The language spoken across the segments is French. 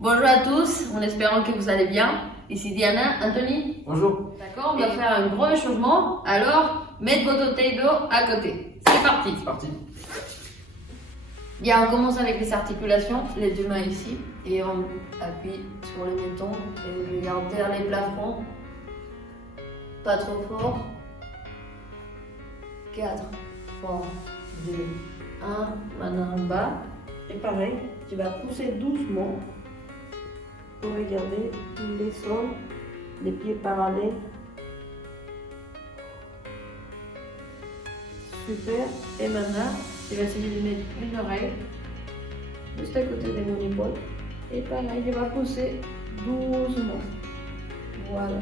Bonjour à tous, en espérant que vous allez bien. Ici Diana, Anthony. Bonjour. D'accord, on va faire un gros échauffement. Alors, mettez votre bouteille d'eau à côté. C'est parti. C'est parti. Bien, on commence avec les articulations, les deux mains ici. Et on appuie sur le menton et je garde vers les plafonds. Pas trop fort. 4, 3, 2, 1. Maintenant en bas. Et pareil, tu vas pousser doucement pour regarder les sols, les pieds parallèles. Super. Et maintenant, je vais essayer de mettre une oreille juste à côté de mon épaule. Et pareil, je vais pousser doucement. Voilà.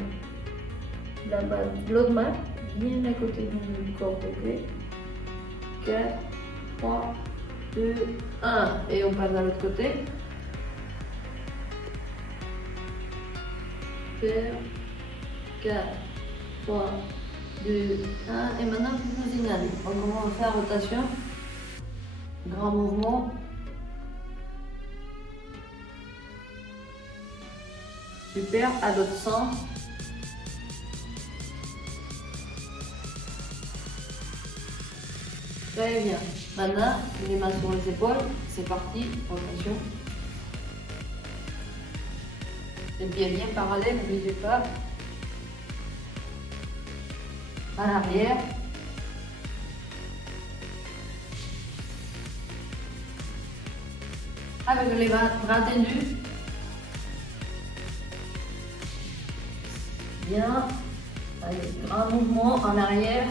L'autre main, bien à côté du corps, ok. 4, 3, 2, 1. Et on passe à l'autre côté. Super. 4, 3, 2, 1. Et maintenant, plus dynamique. On commence à faire rotation. Grand mouvement. Super. À l'autre sens. Très bien. Maintenant, les mains sur les épaules. C'est parti. Rotation. Les pieds bien parallèles, n'oubliez pas. À l'arrière. Avec les bras tendus. Bien. Allez, grand mouvement en arrière.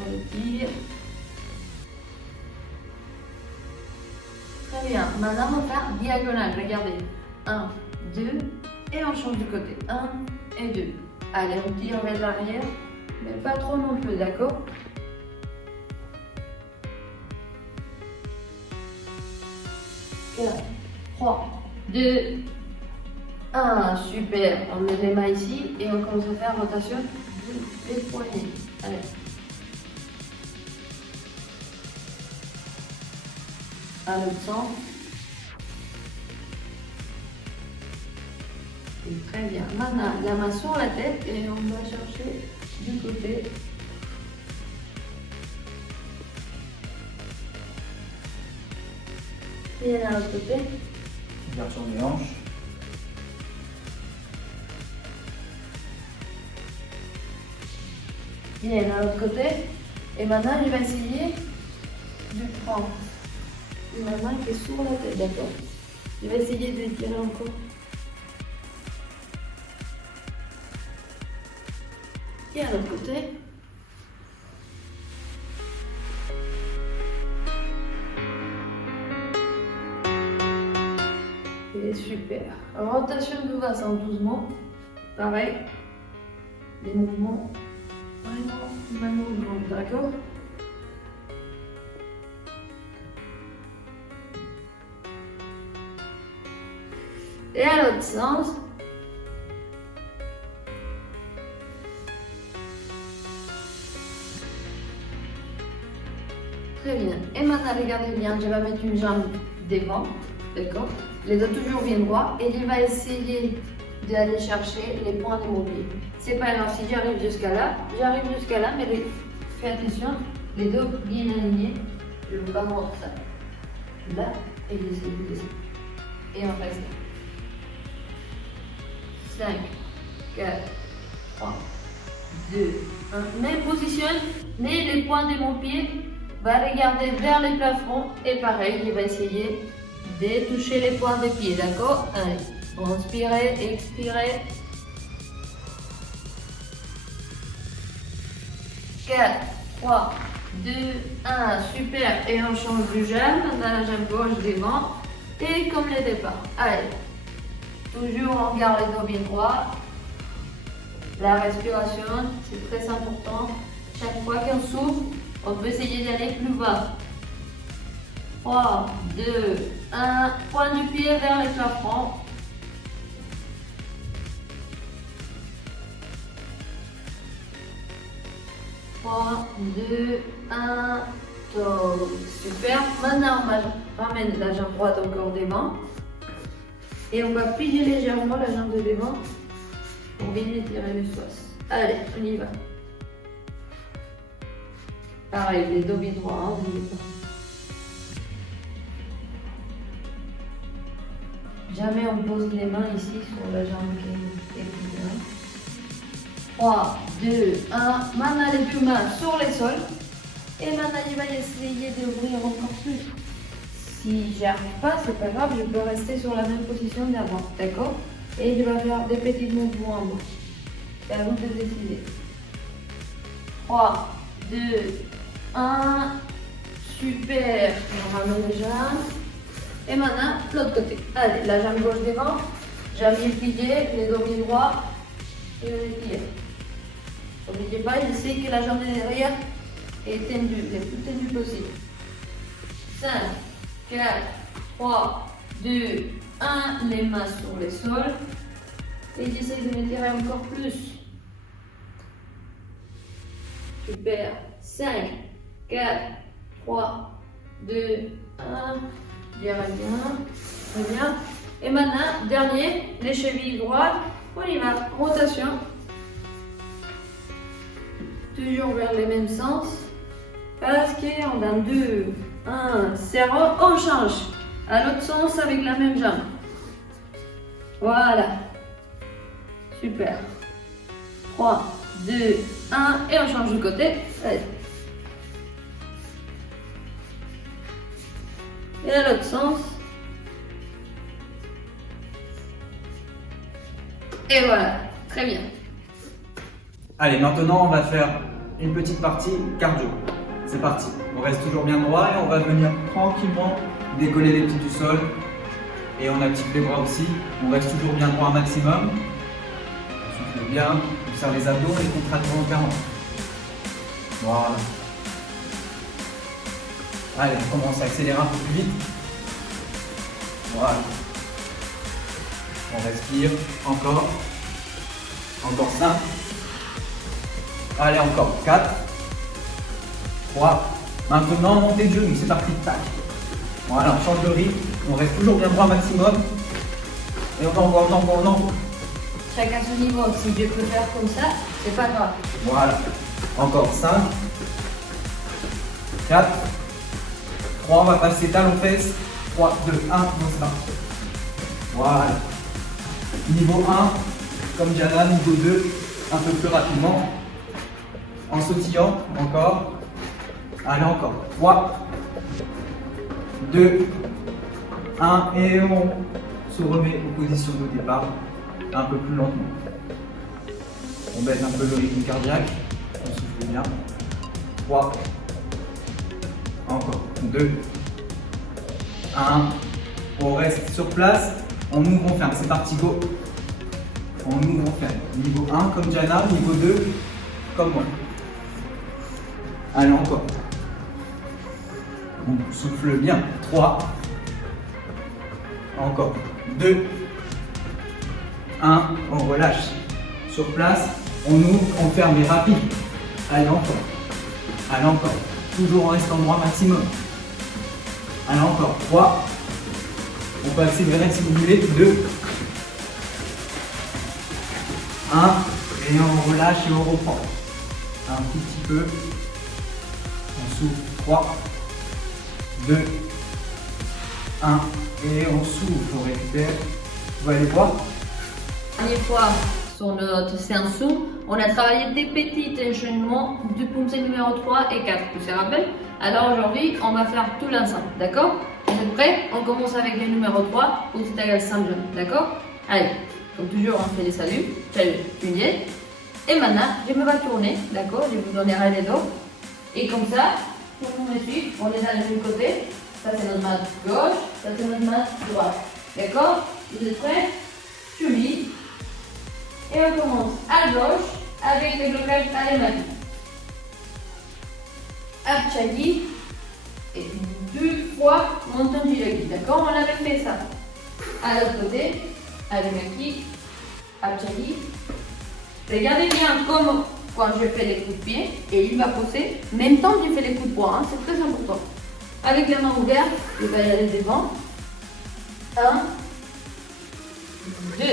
On tire. Très bien. Maintenant, on va faire diagonale. Regardez. 1, 2. Et on change de côté. 1 et 2. Allez, on tire vers l'arrière. Mais pas trop non plus, d'accord? Quatre, 3, 2, 1. Super. On met les mains ici et on commence à faire rotation des poignets. Allez. À l'autre sens. Et très bien. Maintenant, la main sur la tête et on va chercher du côté. Et à l'autre côté. Ouverture des hanches. Bien, à l'autre côté. Et maintenant, je vais essayer de prendre ma main qui est sur la tête, d'accord? Je vais essayer de tirer encore. Et à l'autre côté. Et super. Rotation de bassin doucement. Pareil. Les mouvements. Vraiment, mouvement, d'accord? Et à l'autre sens. Très bien. Et maintenant, regardez bien, je vais mettre une jambe devant, d'accord? Les deux toujours bien droit. Et je vais essayer d'aller chercher les points de mon pied. C'est pas grave, si j'arrive jusqu'à là, mais fais attention, les deux bien alignés. Je ne veux pas voir ça. Là, et j'essaie de descendre. Et on reste là. 5, 4, 3, 2, 1. Même position, mais les points de mon pied va regarder vers les plafonds. Et pareil, je vais essayer de toucher les points de pied, d'accord? Allez, inspirez, expirez. 4, 3, 2, 1. Super. Et on change de jambe. Dans la jambe gauche devant. Et comme le départ. Allez. Toujours on garde les dos bien droits. La respiration, c'est très important. Chaque fois qu'on souffle, on peut essayer d'aller plus bas. 3, 2, 1. Point du pied vers les plafonds. 3, 2, 1, top. Super. Maintenant, on ramène la jambe droite encore devant. Et on va plier légèrement la jambe de devant pour bien étirer le psoas. Allez, on y va. Pareil, les dos bien droits, hein, n'oubliez pas. Jamais on pose les mains ici sur la jambe qui est pliée. 3, 2, 1. Maintenant les deux mains sur les sols. Et maintenant il va essayer d'ouvrir encore plus. Si j'y arrive pas, c'est pas grave, je peux rester sur la même position d'avant, d'accord? Et je vais faire des petits mouvements en bas. C'est à vous de décider. 3, 2, 1. Super. On ramène les jambes. Et maintenant, l'autre côté. Allez, la jambe gauche devant, jambe bien pliée, les dos bien droits et on est plié. N'oubliez pas, essayez que la jambe de derrière est tendue, le plus tendue possible. 5, 4, 3, 2, 1. Les mains sur le sol. Et j'essaie de m'étirer encore plus. Super. 5, 4, 3, 2, 1. Bien, très bien. Et maintenant, dernier, les chevilles droites. On y va. Rotation. Toujours vers le même sens. Parce qu'on a 2, 1, serre, on change. À l'autre sens avec la même jambe. Voilà. Super. 3, 2, 1. Et on change de côté. Allez. Et à l'autre sens. Et voilà, très bien. Allez, maintenant on va faire une petite partie cardio. C'est parti. On reste toujours bien droit et on va venir tranquillement décoller les pieds du sol. Et on active les bras aussi. On reste toujours bien droit un maximum. On souffle bien, on serre les abdos et on contracte volontairement. Voilà. Allez, on commence à accélérer un peu plus vite. Voilà. On respire. Encore. Encore 5. Allez, encore 4. 3. Maintenant, montez de genoux. C'est parti. Tac. Voilà, on change de rythme. On reste toujours bien droit maximum. Et on envoie. Chacun son niveau. Si je peux faire comme ça, c'est pas grave. Voilà. Encore 5. 4. 3, on va passer talon-fesse. 3, 2, 1, on se bat. Voilà. Niveau 1, comme Diana, niveau 2, un peu plus rapidement. En sautillant, encore. Allez, encore. 3, 2, 1, et on se remet aux positions de départ un peu plus lentement. On baisse un peu le rythme cardiaque. On souffle bien. 3, encore 2, 1, on reste sur place, on ouvre, on ferme, c'est parti, go. On ouvre, on ferme. Niveau 1 comme Diana, niveau 2 comme moi. Allez, encore. On souffle bien. 3, encore 2, 1, on relâche. Sur place, on ouvre, on ferme et rapide. Allez, encore. Allez, encore. Toujours en restant droit maximum. Allez, encore 3. On peut accélérer si vous voulez. 2. 1. Et on relâche et on reprend. Un tout petit peu. On souffle. 3. 2. 1. Et on souffle. On récupère. Vous allez voir. Dernière fois sur notre séance, on a travaillé des petits enchaînements du poussée numéro 3 et 4. Tu te rappelles? Alors aujourd'hui, on va faire tout l'ensemble, d'accord? Vous êtes prêts? On commence avec le numéro 3, poussée égale 5 jambes, d'accord? Allez, comme toujours, on fait les saluts. Salut, Juliette. Et maintenant, je me vais tourner, d'accord? Je vous donnerai les dos. Et comme ça, tout le monde me suit. On est dans le même côté. Ça, c'est notre main gauche. Ça, c'est notre main droite. D'accord? Vous êtes prêts? Julie. Et on commence à gauche avec le blocage alémanique. Abchagi et 2 fois montant du levier. D'accord? On avait fait ça. À l'autre côté, alémanique, Abchagi. Regardez bien comme quand je fais les coups de pied et il va pousser. Même temps, je fais les coups de poing. Hein, c'est très important. Avec les mains ouvertes, je vais aller devant. 1, 2.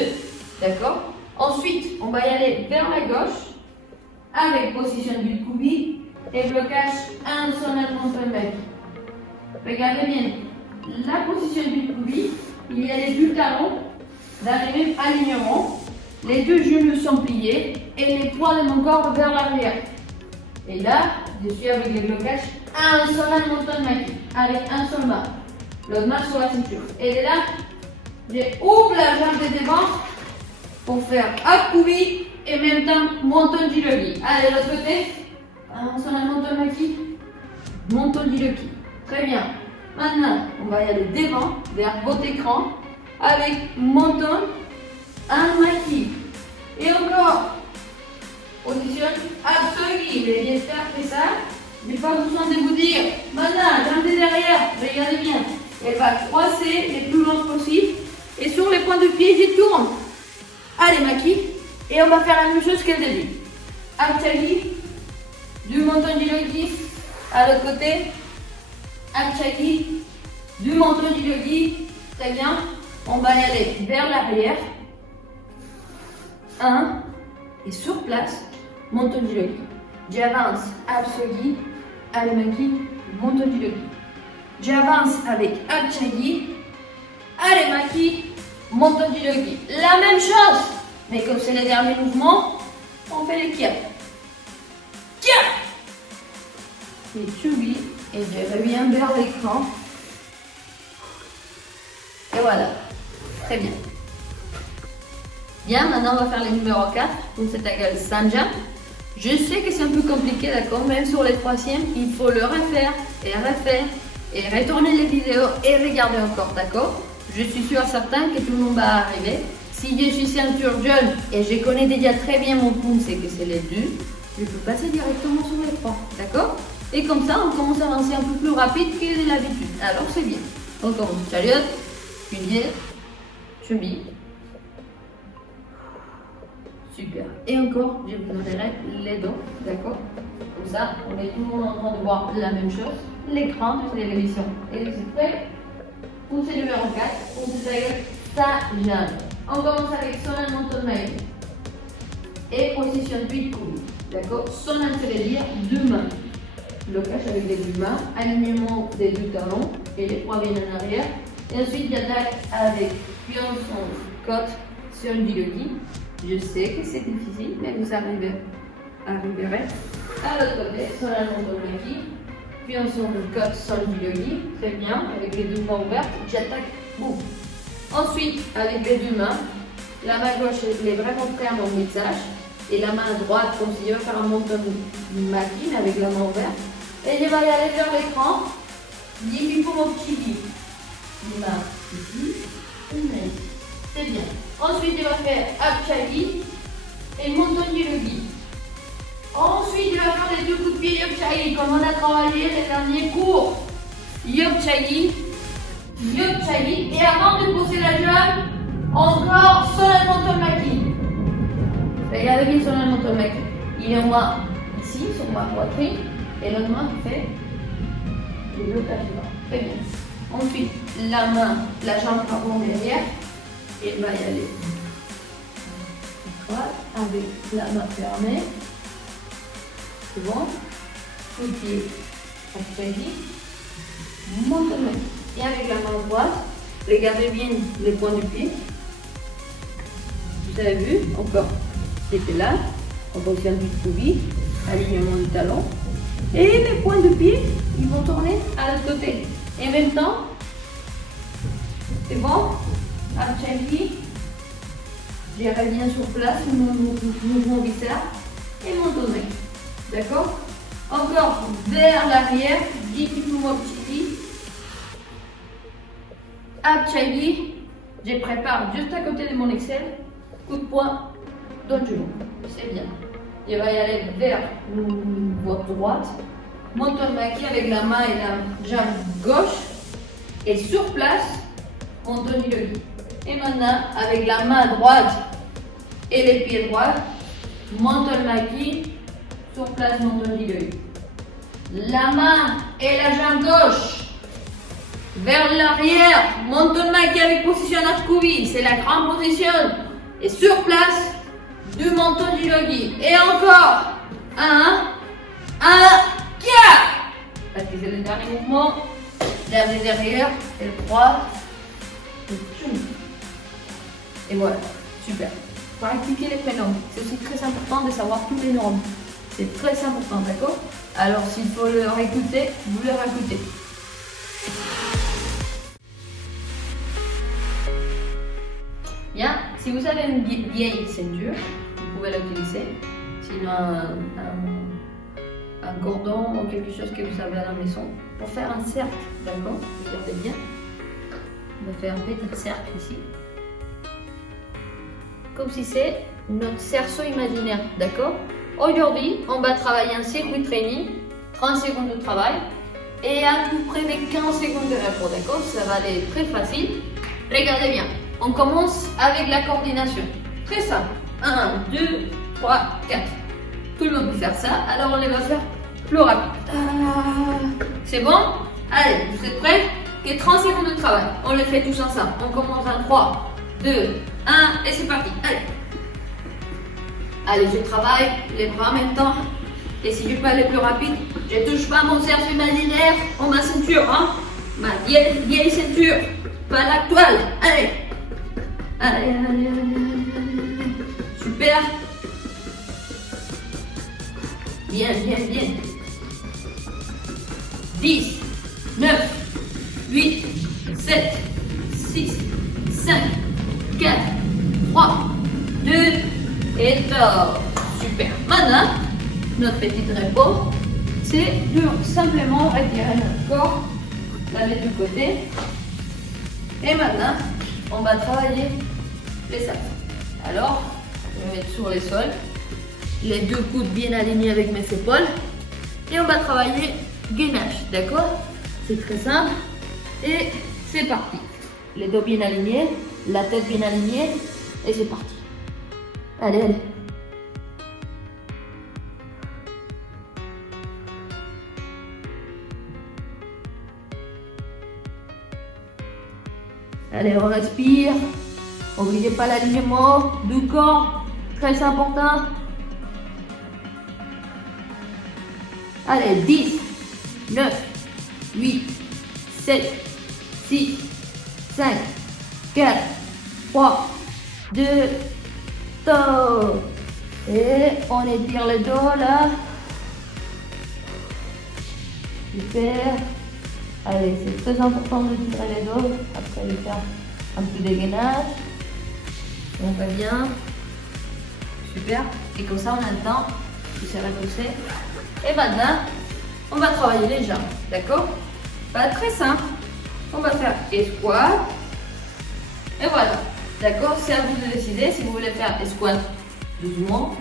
D'accord? Ensuite, on va y aller vers la gauche avec position du coubi et blocage un sonal monton maki. Regardez bien, la position du coubi, il y a les deux talons dans le même alignement. Les deux genoux sont pliés et les poids de mon corps vers l'arrière. Et là, je suis avec les blocages un sonal monton maki, avec un seul main. L'autre main sur la ceinture. Et là, j'ouvre la jambe de devant pour faire up coubi et en même temps monton jirogi. Allez, l'autre côté, un sonal monton maki, monton jirogi. Très bien. Maintenant, on va y aller devant, vers votre écran, avec monton, un maki. Et encore, position absolue. Vous allez bien faire ça. Je n'ai pas besoin de vous dire. Maintenant, jambe de derrière, regardez bien. Elle va croiser le plus loin possible. Et sur les points de pied, je tourne. Allez, maki. Et on va faire la même chose qu'elle début. Abchagi, du monton jirogi à l'autre côté. Abchagi, du monton jirogi. Très bien. On va y aller vers l'arrière. 1. Et sur place, monton jirogi. J'avance, abchagi, alemaki, monton jirogi. J'avance avec abchagi, alemaki, monton jirogi. La même chose, mais comme c'est le dernier mouvement, on fait les kia. Kia. Et chubi, et je reviens vers l'écran. Et voilà, très bien. Bien, maintenant on va faire le numéro 4, donc c'est égal Sanja. Je sais que c'est un peu compliqué, d'accord, même sur les troisièmes, il faut le refaire, et retourner les vidéos et regarder encore, d'accord? Je suis sûr certain que tout le monde va arriver. Si je suis ceinture jaune et je connais déjà très bien mon punce et que c'est les deux, je peux passer directement sur les trois, d'accord? Et comme ça, on commence à avancer un peu plus rapide que de l'habitude. Alors c'est bien. On commence. Chariot, culier, cheville. Super. Et encore, je vous donnerai les dos, d'accord? Comme ça, on est tout le monde en train de voir la même chose. L'écran de télévision. Et c'est prêt? Poussez le numéro 4, poussez sa jambe. On commence avec sonal monton maki. Et position 8 coude. D'accord? Sonal, c'est dire deux mains. Blocage avec les deux mains. Alignement des deux talons. Et les poings viennent en arrière. Et ensuite, j'attaque avec pionçon côte sur le jirogi. Je sais que c'est difficile, mais vous arriverez. À l'autre côté, sonal monton maki. Pionçon côte sur le jirogi. Très bien. Avec les deux mains ouvertes, j'attaque. Boum. Ensuite, avec les deux mains, la main gauche elle est vraiment ferme dans le visage et la main droite comme si je veux faire un monton maki mais avec la main ouverte. Et je vais aller vers l'écran. Jimmy pour mon petit lit. Main ici, c'est bien. Ensuite, je vais faire abchagi et monton jirogi. Ensuite, je vais faire les deux coups de pied yopchagi comme on a travaillé les derniers cours. Yopchagi. Yopchagi. Et avant de pousser la jambe, encore sonal monton maki. Regardez bien sonal monton maki. Il est en main ici, sur ma poitrine, et l'autre main fait le blocage bas. Très bien. Ensuite, la main, la jambe pardon derrière, et elle va y aller. Voilà, avec la main fermée. C'est bon. Coup de pied, abchagi, monton maki. Et avec la main droite, regardez bien les points du pied. Vous avez vu, encore, c'était là, en position du coubi, alignement du talon. Et les points de pied, ils vont tourner à l'autre côté. Et en même temps, c'est bon, abchagi, je reviens sur place, mouvement viscéral et monton maki. D'accord? Encore vers l'arrière, Jikipumokchiki. Abchagi, je prépare juste à côté de mon Excel, coup de poing dans le genou, c'est bien. Il va y aller vers votre droite, monton maki avec la main et la jambe gauche, et sur place, monton jirogi. Et maintenant, avec la main droite et les pieds droits, monton maki, sur place, monton jirogi. La main et la jambe gauche vers l'arrière, mountain maki avec position Askubi, c'est la grande position. Et sur place, du menton du yogi. Et encore, 1, 4. Parce que c'est le dernier mouvement, dernier derrière, et le 3, et tchoum. Et voilà, super. Pour appliquer les prénoms, c'est aussi très important de savoir tous les normes. C'est très important, d'accord? Alors s'il faut le réécouter, vous le réécoutez. Bien, si vous avez une vieille ceinture, vous pouvez l'utiliser. Sinon un cordon ou quelque chose que vous avez à la maison pour faire un cercle, d'accord? Regardez bien. On va faire un petit cercle ici. Comme si c'est notre cerceau imaginaire, d'accord? Aujourd'hui, on va travailler un circuit training, 30 secondes de travail et à peu près de 15 secondes de repos, d'accord? Ça va aller très facile. Regardez bien, on commence avec la coordination. Très simple. 1, 2, 3, 4. Tout le monde peut faire ça, alors on les va faire plus rapide. C'est bon? Allez, vous êtes prêts? Que 30 secondes de travail. On le fait tous ensemble. On commence en 3, 2, 1 et c'est parti. Allez. Allez, je travaille les bras en même temps. Et si je peux aller plus rapide, je touche pas mon cercle imaginaire ou ma ceinture, hein? Ma vieille ceinture, pas l'actuelle. Allez. Allez, allez, allez, allez. Super. Bien, bien, bien. 10, 9, 8, 7, 6, 5, 4, 3, 2, et top. Super. Maintenant, notre petit repos, c'est de simplement retirer notre corps, la mettre de côté. Et maintenant, on va travailler les sacs. Alors, je vais mettre sur les sols, les deux coudes bien alignés avec mes épaules. Et on va travailler gainage, d'accord? C'est très simple. Et c'est parti. Les dos bien alignés, la tête bien alignée. Et c'est parti. Allez, allez. Allez, on respire. N'oubliez pas l'alignement du corps. Très important. Allez, 10, 9, 8, 7, 6, 5, 4, 3, 2, top. Et on étire le dos là. Super. Allez, c'est très important de tirer les dos après de faire un peu de gainage. On va bien. Super. Et comme ça, on a le temps de se repousser. Et maintenant, on va travailler les jambes. D'accord? Pas très simple. On va faire squat. Et voilà. D'accord? C'est à vous de décider si vous voulez faire squat doucement,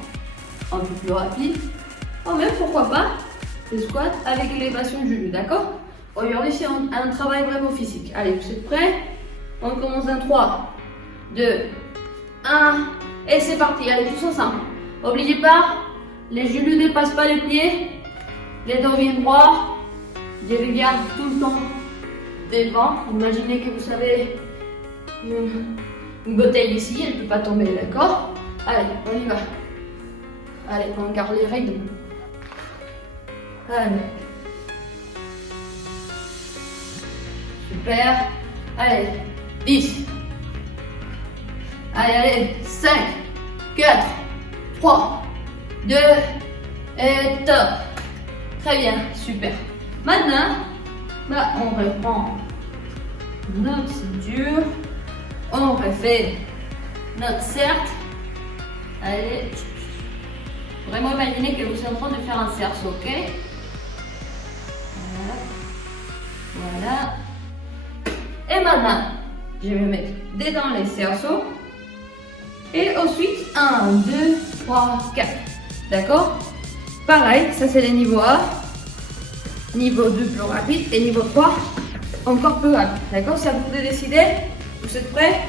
un peu plus rapide. Ou même, pourquoi pas, squat avec l'élévation du genou. D'accord? Aujourd'hui, c'est un travail vraiment physique. Allez, vous êtes prêts? On commence en 3, 2, 1. Et c'est parti. Allez, tous ensemble. N'oubliez pas, les genoux ne dépassent pas les pieds. Les dos bien droits. Je regarde tout le temps devant. Imaginez que vous avez une bouteille ici. Elle ne peut pas tomber, d'accord? Allez, on y va. Allez, on garde les rythmes. Allez. Super. Allez, 10. Allez, allez, 5, 4, 3, 2, et top. Très bien, super. Maintenant, on reprend notre ceinture. On refait notre cercle. Allez. Vraiment imaginez que vous êtes en train de faire un cercle, ok? Voilà. Voilà. Et maintenant, je vais mettre dedans les cerceaux. Et ensuite, 1, 2, 3, 4. D'accord? Pareil, ça c'est le niveau 1. Niveau 2 plus rapide. Et niveau 3, encore plus rapide. D'accord? C'est à vous de décider. Vous êtes prêts?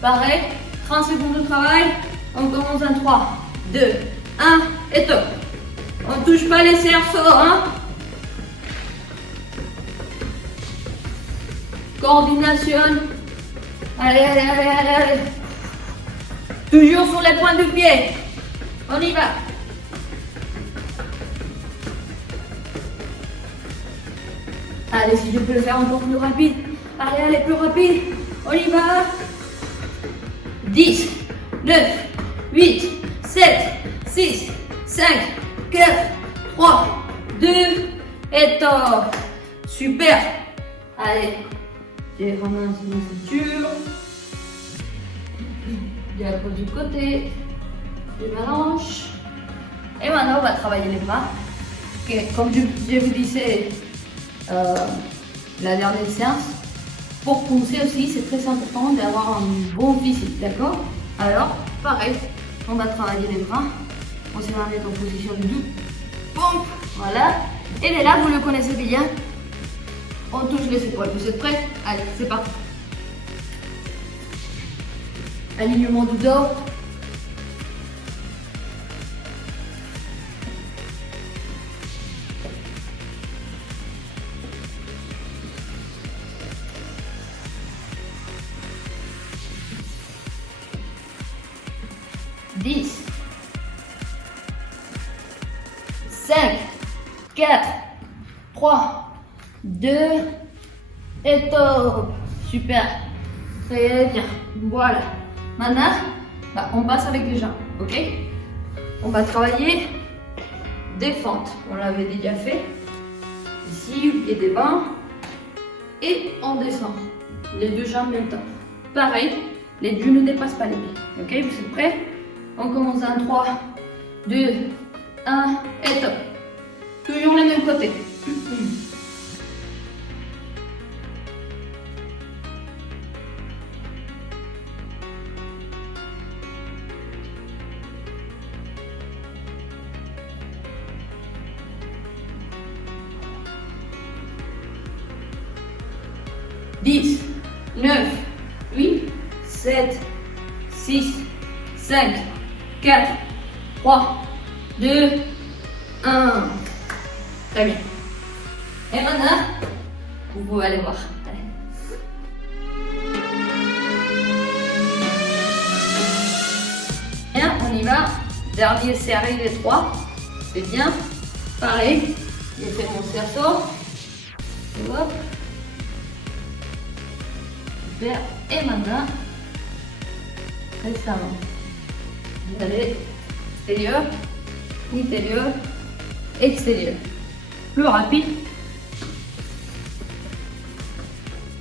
Pareil, 30 secondes de travail. On commence en 3, 2, 1 et top. On ne touche pas les cerceaux, hein? Coordination. Allez, allez, allez, allez, allez. Toujours sur les pointes du pied. On y va. Allez, si je peux le faire encore plus rapide. Allez, allez, plus rapide. On y va. 10, 9, 8, 7, 6, 5, 4, 3, 2, et top. Super. Allez, je ramasse ma ceinture. Je la pose du côté. Je mélange. Et maintenant, on va travailler les bras. Okay. Comme je vous disais la dernière séance, pour pousser aussi, c'est très important d'avoir un bon physique, d'accord? Alors, pareil, on va travailler les bras. On se va mettre en position du pompe, voilà. Et de là, vous le connaissez bien. On touche les épaules. Vous êtes prêts? Allez, c'est parti. Alignement du dos. Dix, 5, 4, 3, 2, et top. Super. Très bien. Voilà. Maintenant, on passe avec les jambes, ok? On va travailler des fentes. On l'avait déjà fait. Ici, pied devant. Et on descend. Les deux jambes en même temps. Pareil, les genoux ne dépassent pas les pieds. Ok? Vous êtes prêts? On commence en 3, 2, 1, et top. Toujours le même côté. Dix, 9, 8, 7, 6, 5, 4, 3, 2, 1. Très bien. Et maintenant, vous pouvez aller voir. Allez. Bien, on y va. Dernier serré des 3. C'est bien. Pareil. J'ai fait mon cerceau. Hop. Super. Et maintenant, récemment. Vous allez extérieur, intérieur, extérieur. Plus rapide.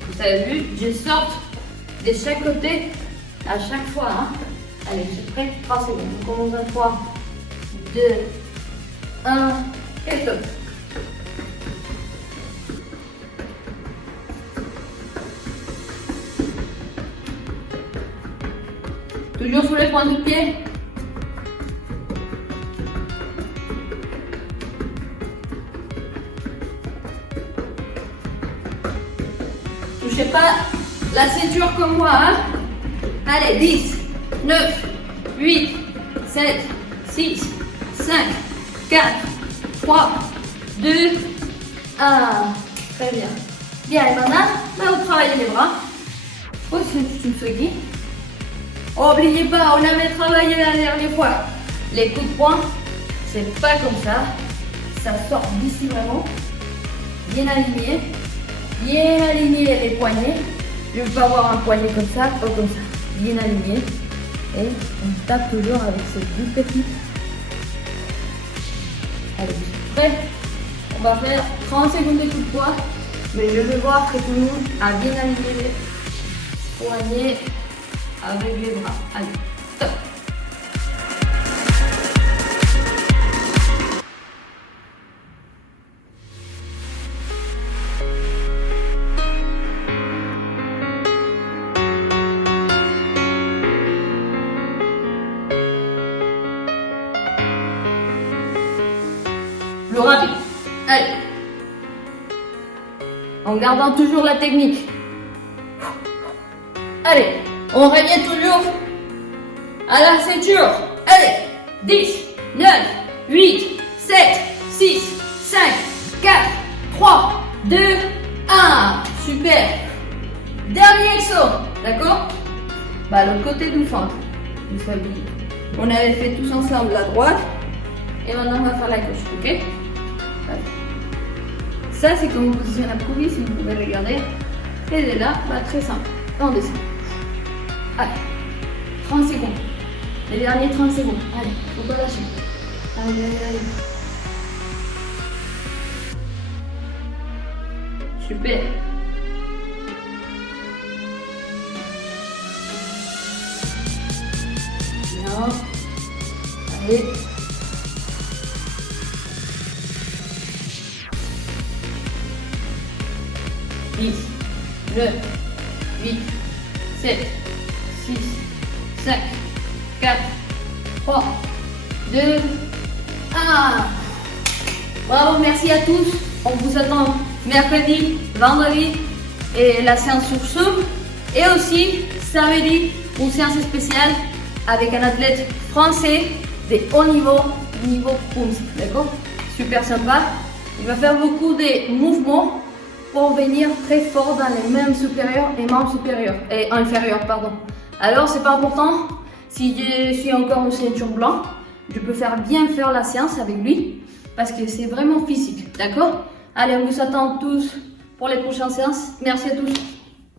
Vous avez vu, je sors de chaque côté à chaque fois. Hein. Allez, je suis prêt. 3 secondes. On commence à 3, 2, 1, et stop. Toujours sous les pointes du pied. Touchez pas la ceinture comme moi. Hein. Allez, 10, 9, 8, 7, 6, 5, 4, 3, 2, 1. Très bien. Bien, et maintenant, vous travaillez les bras. Aussi, tu me fais. N'oubliez pas, on avait travaillé la dernière fois. Les coups de poing, c'est pas comme ça. Ça sort d'ici vraiment. Bien aligné. Bien aligné les poignets. Je ne veux pas avoir un poignet comme ça, pas comme ça. Bien aligné. Et on tape toujours avec ces deux petites. Allez, vous êtes prêts? On va faire 30 secondes de coups de poing. Mais je veux voir que tout le monde a bien aligné les poignets. Avec les bras. Allez, stop. Plus rapide. Allez. En gardant toujours la technique. Allez. On revient toujours à la ceinture. Allez, 10, 9, 8, 7, 6, 5, 4, 3, 2, 1. Super. Dernier exo, d'accord? Bah, l'autre côté du ventre. On avait fait tous ensemble la droite. Et maintenant, on va faire la gauche, ok? Ça, c'est comme on positionne la poulie, si vous pouvez regarder. Et de là, bah, très simple. On descend. Allez, 30 secondes. Les derniers 30 secondes. Allez, faut pas lâcher. Allez, allez, allez. Super. Bien. Allez. Dix, 9, 8, 7, 6, 5, 4, 3, 2, 1. Bravo, merci à tous. On vous attend mercredi, vendredi et la séance sur Zoom. Et aussi samedi, une séance spéciale avec un athlète français de haut niveau, niveau Pumps. D'accord? Super sympa. Il va faire beaucoup de mouvements pour venir très fort dans les membres supérieurs et membres supérieurs et inférieurs, pardon. Alors c'est pas important, si je suis encore en ceinture blanc, je peux bien faire la séance avec lui parce que c'est vraiment physique, d'accord? Allez, on vous attend tous pour les prochaines séances. Merci à tous.